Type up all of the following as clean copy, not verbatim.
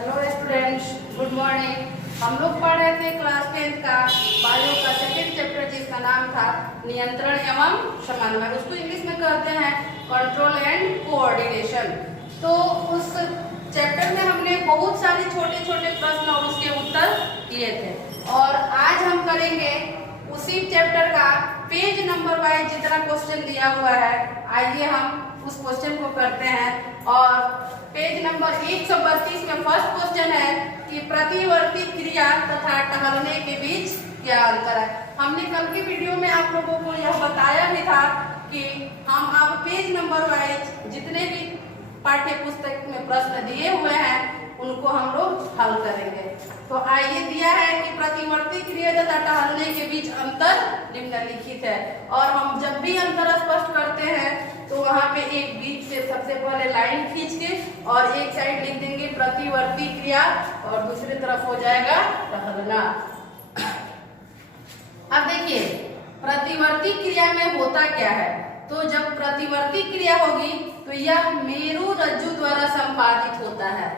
Hello students, good morning. हम लोग पढ़ रहे थे क्लास 10 का बायो का सेकेंड चैप्टर जिसका नाम था नियंत्रण एवं समन्वय। उसको इंग्लिश में कहते हैं कंट्रोल एंड कोऑर्डिनेशन। तो उस चैप्टर में हमने बहुत सारे छोटे छोटे प्रश्न और उसके उत्तर किए थे और आज हम करेंगे उसी चैप्टर का पेज नंबर वाइज जितना क्वेश्चन दिया हुआ है। आइए हम उस क्वेश्चन को करते हैं। और पेज नंबर 132 में फर्स्ट क्वेश्चन है कि प्रतिवर्ती क्रिया तथा टहलने के बीच क्या अंतर है। हमने कल की वीडियो में आप लोगों को यह बताया भी था कि हम अब पेज नंबर वाइज जितने भी पाठ्य पुस्तक में प्रश्न दिए हुए हैं उनको हम लोग हल करेंगे। तो आइए दिया है कि प्रतिवर्ती क्रिया तथा टहलने के बीच अंतर निम्नलिखित है। और हम जब भी अंतर स्पष्ट करते हैं तो वहाँ पे एक बीच से सबसे पहले लाइन खींच के और एक साइड लिख देंगे प्रतिवर्ती क्रिया और दूसरी तरफ हो जाएगा टहलना। अब देखिए प्रतिवर्ती क्रिया में होता क्या है। तो जब प्रतिवर्ती क्रिया होगी तो यह मेरु रज्जु द्वारा संपादित होता है।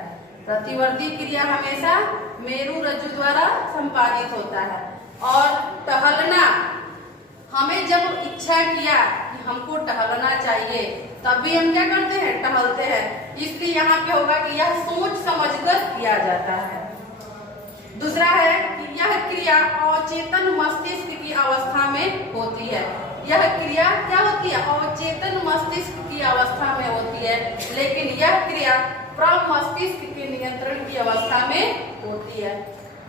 प्रतिवर्ती क्रिया हमेशा मेरु रज्जु द्वारा संपादित होता है। और टहलना, हमें जब इच्छा किया कि हमको टहलना चाहिए तब भी हम क्या करते हैं, टहलते हैं। इसलिए यहाँ पे होगा कि यह सोच समझकर किया जाता है। दूसरा है कि यह क्रिया अवचेतन मस्तिष्क की अवस्था में होती है। यह क्रिया क्या होती है, अवचेतन मस्तिष्क की अवस्था में होती है, लेकिन यह क्रिया प्रमस्तिष्क के नियंत्रण की अवस्था में होती है।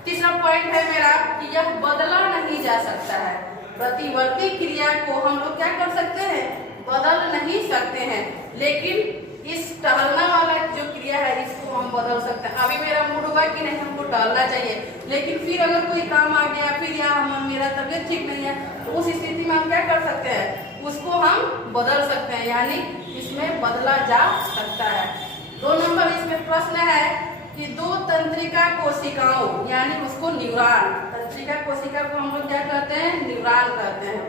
तीसरा पॉइंट है मेरा कि यह बदला नहीं जा सकता है। प्रतिवर्ती क्रिया को हम लोग क्या कर सकते हैं, बदल नहीं सकते हैं, लेकिन इस टहलना वाला जो क्रिया है इसको हम बदल सकते हैं। अभी मेरा मूड हुआ कि नहीं हमको टहलना चाहिए, लेकिन फिर अगर कोई काम आ गया, फिर या मेरा तबीयत ठीक नहीं है, तो उस स्थिति में हम क्या कर सकते हैं, उसको हम बदल सकते हैं, यानी इसमें बदला जा सकता है। 2 नंबर इसमें प्रश्न है कि दो तंत्रिका कोशिकाओं यानी उसको न्यूरॉन, तंत्रिका कोशिका को हम लोग क्या कहते हैं, न्यूरॉन कहते हैं।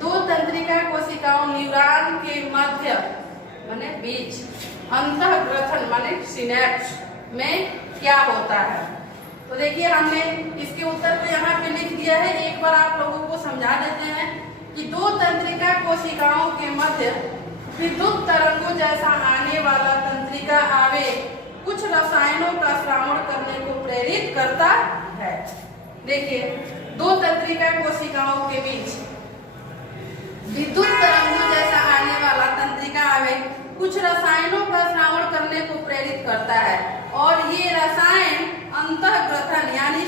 दो तंत्रिका कोशिकाओं न्यूरॉन के मध्य माने बीच अंतःग्रथन माने सिनेप्स में क्या होता है। तो देखिए हमने इसके उत्तर को यहाँ पे लिख दिया है। एक बार आप लोगों को समझा देते हैं कि दो तंत्रिका कोशिकाओं के मध्य विद्युत तरंगों जैसा आने वाला तंत्रिका आवेग कुछ रसायनों का श्रावण करने को प्रेरित करता है। देखिए दो तंत्रिका कोशिकाओं के बीच विद्युत तरंगों जैसा आने वाला तंत्रिका आवेग कुछ रसायनों का श्रावण करने को प्रेरित करता है और ये रसायन अंतःग्रथन यानी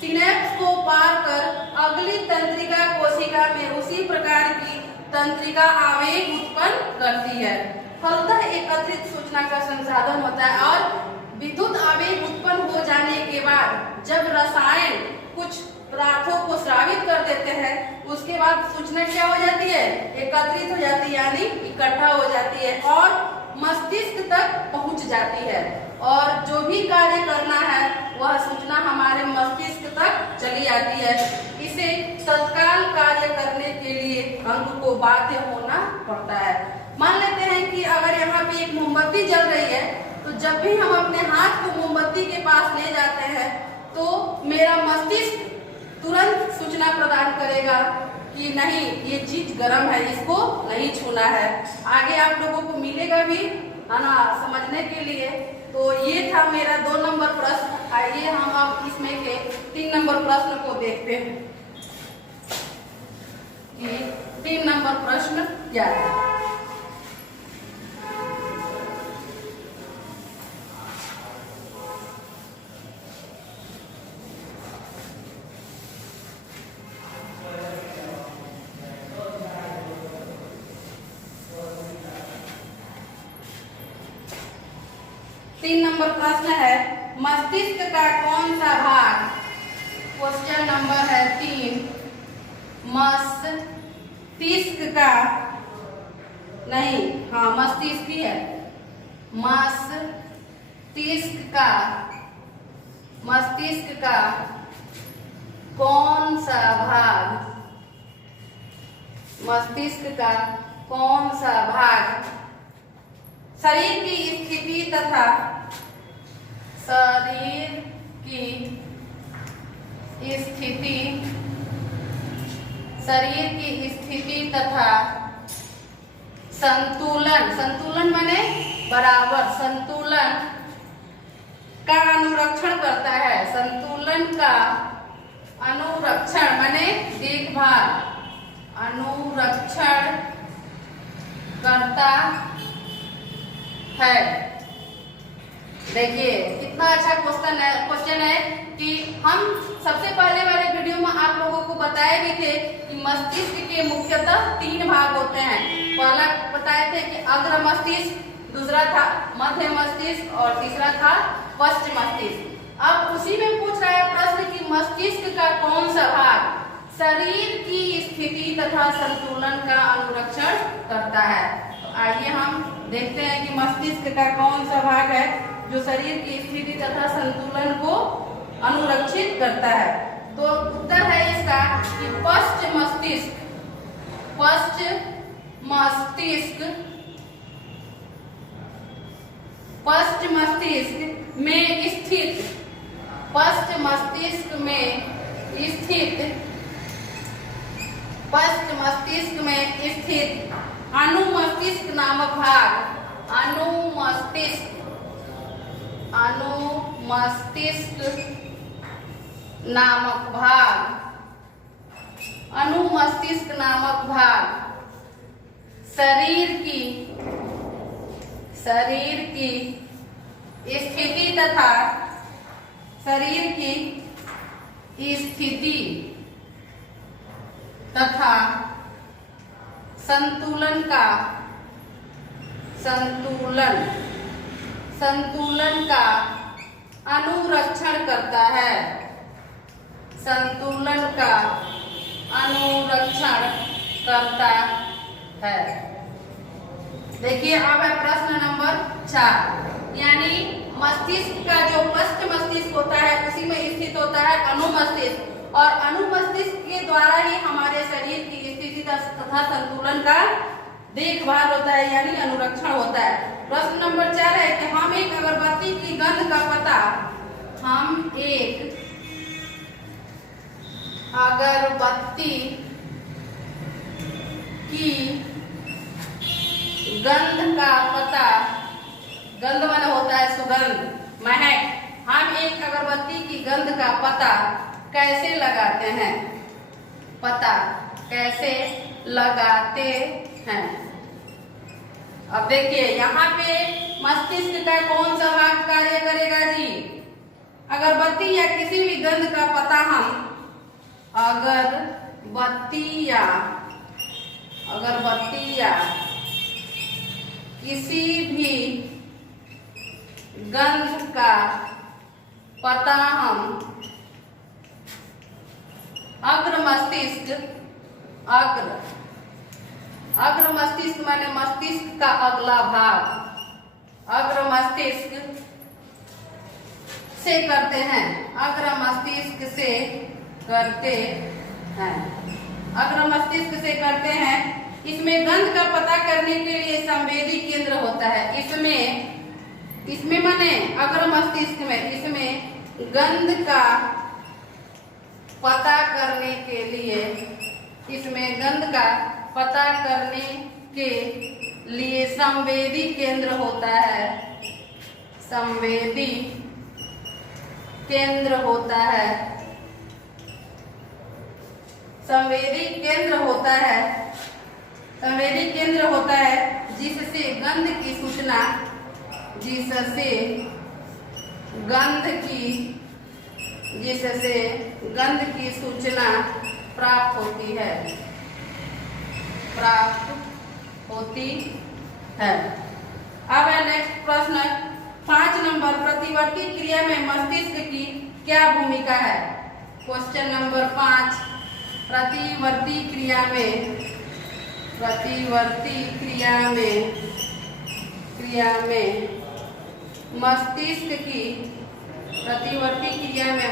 सिनेप्स को पार कर अगली तंत्रिका कोशिका में उसी प्रकार की तंत्रिका आवेग उत्पन्न करती है। फलतः एक अतिरिक्त सूचना का संसाधन होता है और विद्युत आवेग उत्पन्न हो जाने के बाद जब रसायन कुछ पदार्थों को स्रावित कर देते हैं उसके बाद सूचना क्या हो जाती है, एकत्रित हो जाती है यानी इकट्ठा हो जाती है और मस्तिष्क तक पहुंच जाती है। और जो भी कार्य करना है वह सूचना हमारे मस्तिष्क तक चली आती है। इसे तत्काल कार्य करने के लिए अंग को बाध्य होना पड़ता है। मान लेते हैं कि अगर यहाँ पे एक मोमबत्ती जल रही है तो जब भी हम अपने हाथ को मोमबत्ती के पास ले जाते हैं तो मेरा मस्तिष्क तुरंत सूचना प्रदान करेगा कि नहीं ये चीज गर्म है, इसको नहीं छूना है। आगे आप लोगों को मिलेगा भी है ना समझने के लिए। तो ये था मेरा 2 नंबर प्रश्न। आइए हम अब इसमें के 3 नंबर प्रश्न को देखते हैं कि 3 नंबर प्रश्न क्या है। तीन नंबर प्रश्न है मस्तिष्क का कौन सा भाग, क्वेश्चन नंबर है 3, मस्तिष्क का नहीं, हाँ मस्तिष्क ही है, मस्तिष्क का कौन सा भाग, मस्तिष्क का कौन सा भाग शरीर की स्थिति तथा शरीर की स्थिति तथा संतुलन माने बराबर, संतुलन का अनुरक्षण करता है। संतुलन का अनुरक्षण माने देखभाल, अनुरक्षण करता है। देखिए कितना अच्छा क्वेश्चन है कि हम सबसे पहले वाले वीडियो में आप लोगों को बताए भी थे कि मस्तिष्क के मुख्यतः 3 भाग होते हैं। पहला बताए थे कि अग्र मस्तिष्क, दूसरा था मध्य मस्तिष्क और तीसरा था पश्च मस्तिष्क। अब उसी में पूछ रहा है प्रश्न कि मस्तिष्क का कौन सा भाग शरीर की स्थिति तथा संतुलन का अनुरक्षण करता है। तो आइए हम देखते हैं कि मस्तिष्क का कौन सा भाग है जो शरीर की स्थिति तथा संतुलन को अनुरक्षित करता है। तो उत्तर है इसका कि पश्च मस्तिष्क में स्थित अनुमस्तिष्क नामक भाग, अनुमस्तिष्क नामक भाग शरीर की स्थिति तथा संतुलन का अनुरक्षण करता है। संतुलन का अनुरक्षण करता है। देखिए अब है प्रश्न नंबर 4, यानी मस्तिष्क का जो पश्च मस्तिष्क होता है उसी में स्थित होता है अनुमस्तिष्क, और अनुमस्तिष्क के द्वारा ही हमारे शरीर की स्थिति तथा संतुलन का देखभाल होता है, यानी अनुरक्षण होता है। प्रश्न नंबर 4 है कि हम एक अगरबत्ती की गंध का पता गंध माने होता है सुगंध, महक। हम एक अगरबत्ती की गंध का पता कैसे लगाते हैं? पता कैसे लगाते हैं? अब देखिए यहाँ पे मस्तिष्क का कौन सा भाग कार्य करेगा जी? अगरबत्ती या किसी भी गंध का पता हम अगरबत्ती या किसी भी गंध का पता हम अग्र मस्तिष्क माने मस्तिष्क का अगला भाग, अग्र मस्तिष्क से करते हैं। अग्र मस्तिष्क से करते हैं। इसमें गंध का पता करने के लिए संवेदी केंद्र होता है। इसमें माने अग्र मस्तिष्क में इसमें गंध का पता करने के लिए संवेदी केंद्र होता है। संवेदी केंद्र होता है जिससे गंध की सूचना प्राप्त होती है। अब है नेक्स्ट प्रश्न 5 नंबर, प्रतिवर्ती क्रिया में मस्तिष्क की क्या भूमिका है? क्वेश्चन नंबर 5, प्रतिवर्ती क्रिया में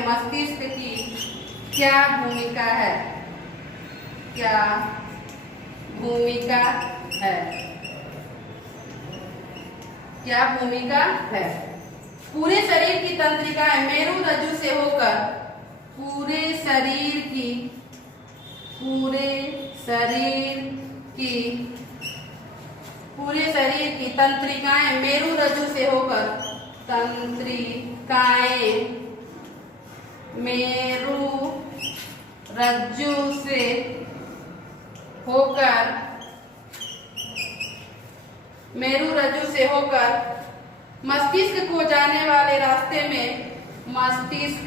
मस्तिष्क की क्या भूमिका है? क्या भूमिका है? पूरे शरीर की तंत्रिकाएं मेरु रज्जु से होकर पूरे शरीर की तंत्रिकाएं मेरु रज्जु से होकर मेरु रज्जु से होकर मस्तिष्क को जाने वाले रास्ते में मस्तिष्क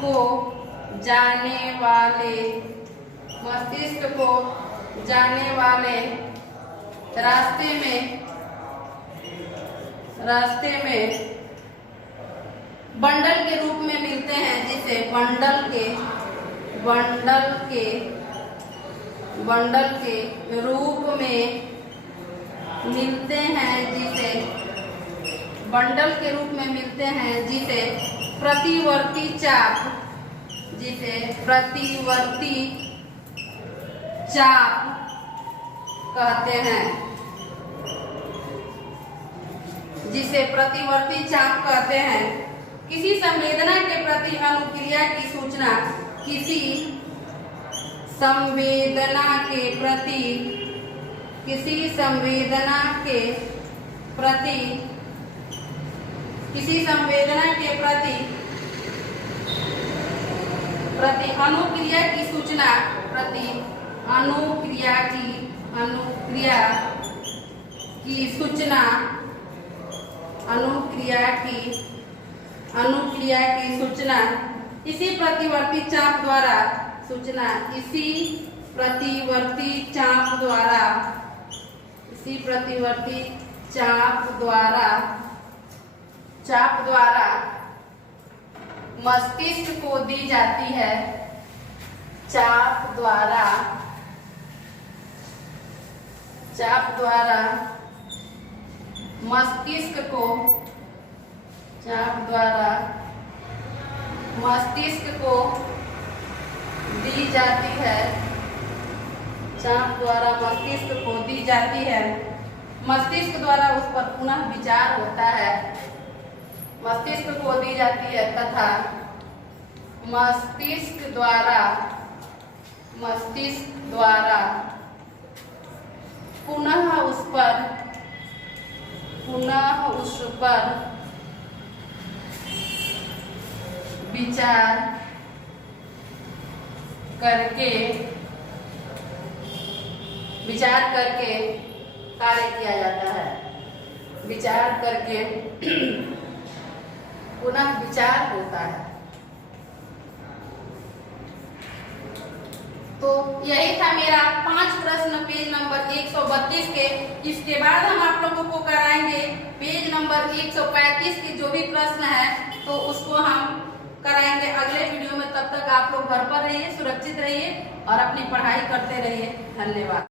को जाने वाले रास्ते में बंडल के रूप में मिलते हैं, जिसे बंडल के रूप में मिलते हैं, जिसे प्रतिवर्ती चाप कहते हैं। किसी संवेदना के प्रति अनुक्रिया की सूचना किसी संवेदना के प्रति अनुक्रिया की सूचना इसी प्रतिवर्ती चाप द्वारा मस्तिष्क को दी जाती है। चाप द्वारा मस्तिष्क को दी जाती है। मस्तिष्क द्वारा उस पर पुनः विचार होता है। मस्तिष्क को दी जाती है तथा मस्तिष्क द्वारा पुनः उस पर विचार करके कार्य किया जाता है। विचार करके पुनः विचार होता है। तो यही था मेरा 5 प्रश्न पेज नंबर 132 के। इसके बाद हम आप लोगों को कराएंगे पेज नंबर 135 के जो भी प्रश्न है, तो उसको हम कराएंगे अगले वीडियो में। तब तक आप लोग घर पर रहिए, सुरक्षित रहिए और अपनी पढ़ाई करते रहिए। धन्यवाद।